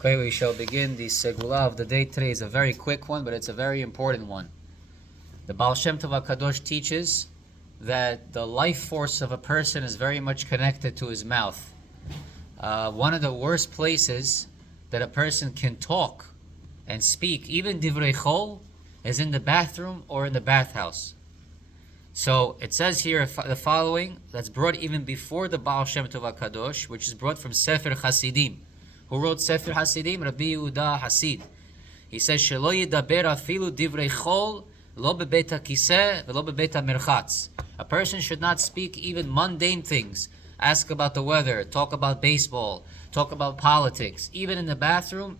Okay, we shall begin the Segula of the day. Today is a very quick one, but it's a very important one. The Baal Shem Tov HaKadosh teaches that the life force of a person is very much connected to his mouth. One of the worst places that a person can talk and speak, even divrei chol, is in the bathroom or in the bathhouse. So it says here the following, that's brought even before the Baal Shem Tov HaKadosh, which is brought from Sefer Hasidim. Who wrote Sefer Hasidim? Rabbi Yehuda Hasid. He says, Shelo yedaber afilu divrei chol, lo bebeit hakiseh, velo bebeit hamerchatz. A person should not speak even mundane things. Ask about the weather, talk about baseball, talk about politics. Even in the bathroom,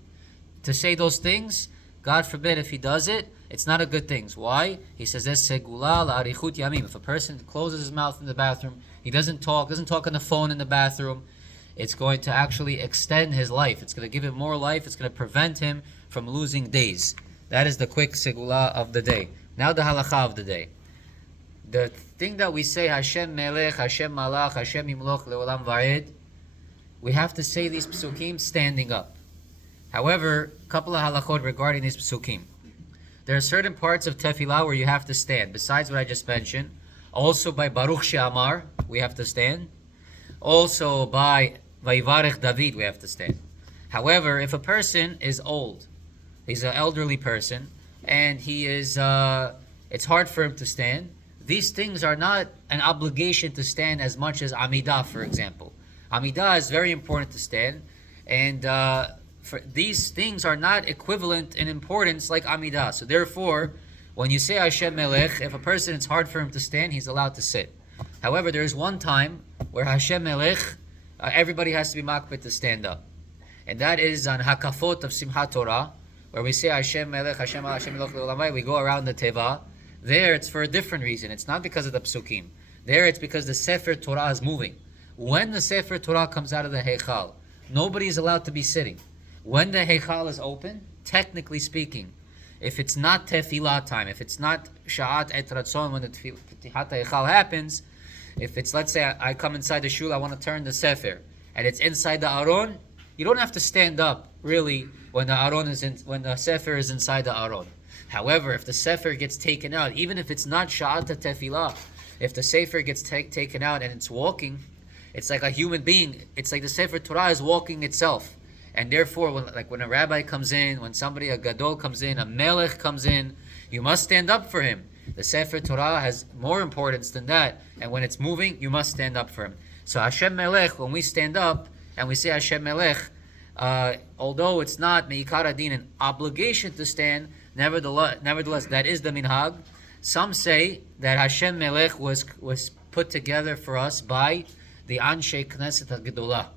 to say those things, God forbid if he does it, it's not a good thing. Why? He says, segula la'arichut yamim. If a person closes his mouth in the bathroom, he doesn't talk on the phone in the bathroom, it's going to actually extend his life. It's going to give him more life. It's going to prevent him from losing days. That is the quick segula of the day. Now the halacha of the day. The thing that we say, Hashem Melech, Hashem Malach, Hashem Yimloch Leolam Va'ed, we have to say these psukim standing up. However, a couple of halachot regarding these psukim. There are certain parts of tefillah where you have to stand, besides what I just mentioned. Also by Baruch She'amar, we have to stand. Also by Vayivarech David, we have to stand. However, if a person is old, he's an elderly person, and he is, it's hard for him to stand, these things are not an obligation to stand as much as Amidah, for example. Amidah is very important to stand, and for these things are not equivalent in importance like Amidah. So therefore, when you say Hashem Melech, if a person, it's hard for him to stand, he's allowed to sit. However, there is one time where Hashem Melech, everybody has to be makbid to stand up. And that is on Hakafot of Simchat Torah, where we say Hashem Melech, Hashem Allah, Hashem Melech Le'olam Va'ed, we go around the Teva. There it's for a different reason. It's not because of the psukim. There it's because the Sefer Torah is moving. When the Sefer Torah comes out of the Heichal, nobody is allowed to be sitting. When the Heichal is open, technically speaking, if it's not tefillah time, if it's not Sha'at Et Ratzon, when the Tihat Heichal happens, if it's, let's say, I come inside the shul, I want to turn the Sefer, and it's inside the Aron, you don't have to stand up, really, when the Aron is when the Sefer is inside the Aron. However, if the Sefer gets taken out, even if it's not Sha'at Tefillah, if the Sefer gets taken out and it's walking, it's like a human being. It's like the Sefer Torah is walking itself. And therefore, when a rabbi comes in, when somebody, a gadol comes in, a melech comes in, you must stand up for him. The Sefer Torah has more importance than that. And when it's moving, you must stand up for him. So Hashem Melech, when we stand up and we say Hashem Melech, although it's not me'ikar adin, an obligation to stand, nevertheless, that is the minhag. Some say that Hashem Melech was put together for us by the Anshe Knesset HaGedolah.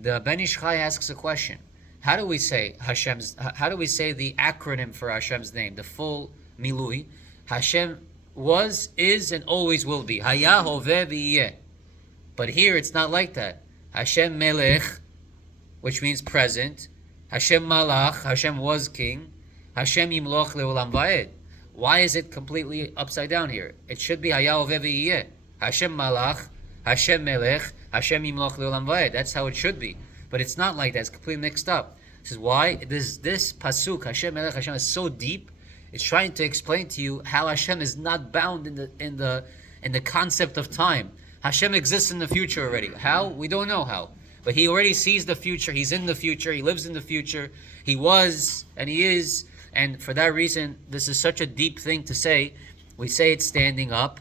The Ben Ish Chai asks a question. How do we say the acronym for Hashem's name, the full milui? Hashem was, is, and always will be. Haya, hoveh, v'yeh. But here it's not like that. Hashem Melech, which means present. Hashem Malach, Hashem was king. Hashem Yimloch Leolam Va'ed. Why is it completely upside down here? It should be Haya, hoveh, v'yeh. Hashem Malach, Hashem Melech, Hashem Yimloch Leolam Va'ed. That's how it should be. But it's not like that. It's completely mixed up. This is why this pasuk, Hashem Melech, Hashem, is so deep. It's trying to explain to you how Hashem is not bound in the concept of time. Hashem exists in the future already. How? We don't know how. But he already sees the future. He's in the future. He lives in the future. He was and he is. And for that reason, this is such a deep thing to say. We say it standing up.